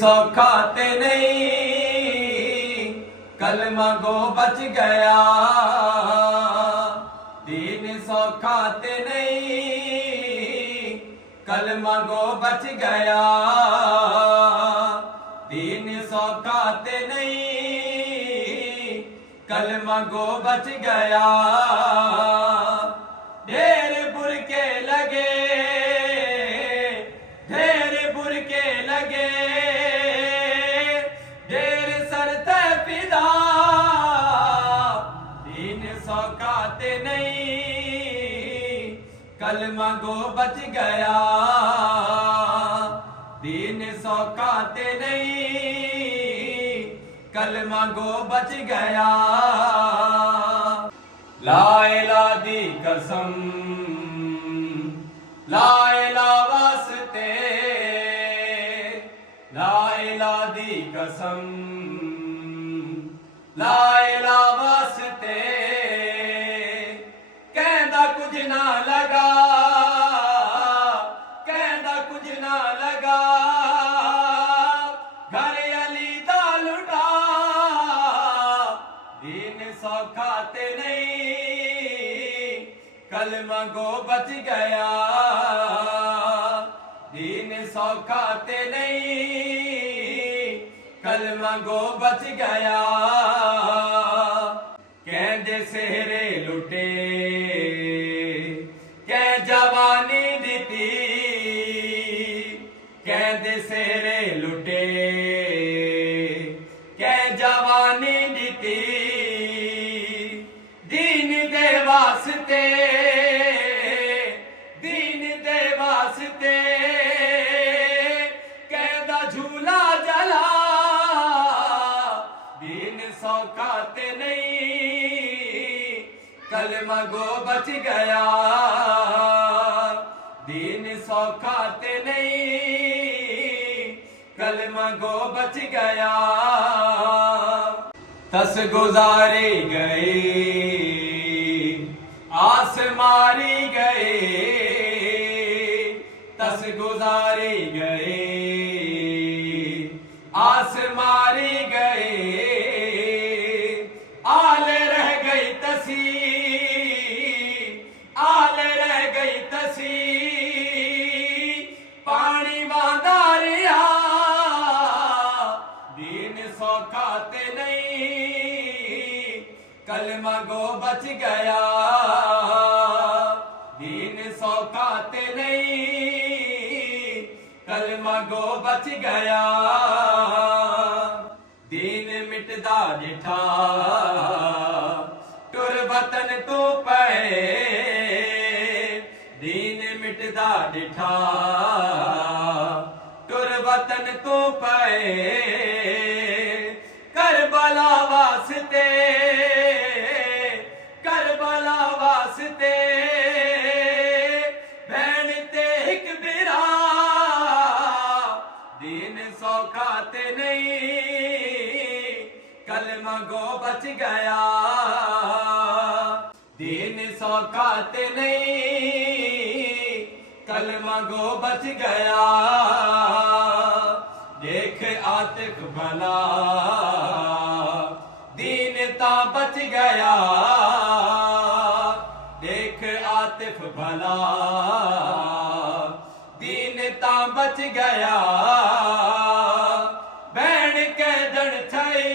सौखा ते नहीं, कलमा गो बच गया। दीन सौखा ते नहीं, कलमा गो बच गया। दीन सौखा ते नहीं, कलमा गो बच गया। ढेर बुरके लगे, ढेर बुरके लगे, ढेर सरते फिदा। दीन सौखा ते नहीं, कलमा गो बच गया। दीन सौखा ते नहीं, कलमा गो बच गया। ला इलाहा दी कसम, ला इलाहा वास्ते, ला इलाहा दी कसम, ला इलाहा वास्ते। कहंदा कुछ ना लगा, कहंदा कुछ ना लगा, घर अली दा लुटा। दीन सौखा ते नहीं, कलमा गो बच गया। दीन सौखा ते नहीं, कलमा गो बच गया। कहंदे सेहरे लुटे, कह जवानी दिती। कहंदे सेहरे लुटे, कह जवानी दिती। दीन दे वास्ते, दीन दे वास्ते, कहदा झूला जला। दीन सौखा ते नहीं, कलमा गो बच गया। दीन सौखा ते नहीं, कलमा गो बच गया। तस गुजारे गए, आस मारी गए, तस गुजारे गए, आस मारी गए। आल रह गई तसी, आल रह गई तसी, पानी वादा रिया। दीन सौखा ते नहीं, कलमा गो बच गया। दीन सौखा ते नहीं, कलमा गो बच गया। दीन मिटदा जिठा, टुर वतन तो पे। दीन मिटदा जिठा, टुर वतन तो पे। करबला वास्ते, करबला वास्ते, भैन ते एक बिरा। दीन सौखा ते नहीं, कलमा गो बच गया। दीन सौखा ते नहीं, कलमा गो बच गया। देख आतिफ भला, दीन ता बच गया। देख आतिफ भला, दीन ता बच गया। भैन कैदन थई,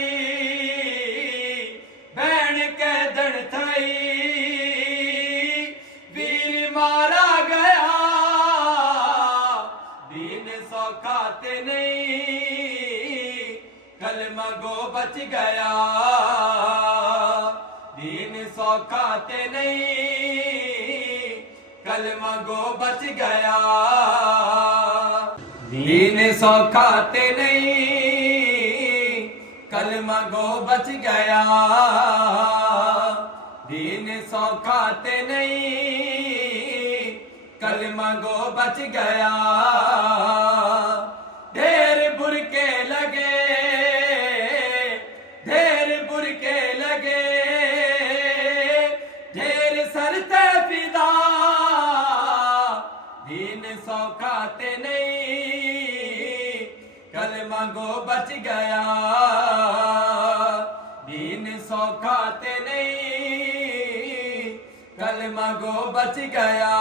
भैन कैदन थई, वीर मारा गया। दीन सौखा ते नहीं, कलमा गो बच गया। दीन सौखा ते नहीं, कलमा गो बच गया। दीन सौखा ते नहीं, कलमा गो बच गया। दीन सौखा ते नहीं, कलमा गो बच गया। ढेर बुरके लगे, ढेर बुरके लगे, ढेर सरते फिदा। दीन सौखा ते नहीं, कलमा मांगो बच गया। दीन सौखा ते नहीं, कल मांगो बच गया।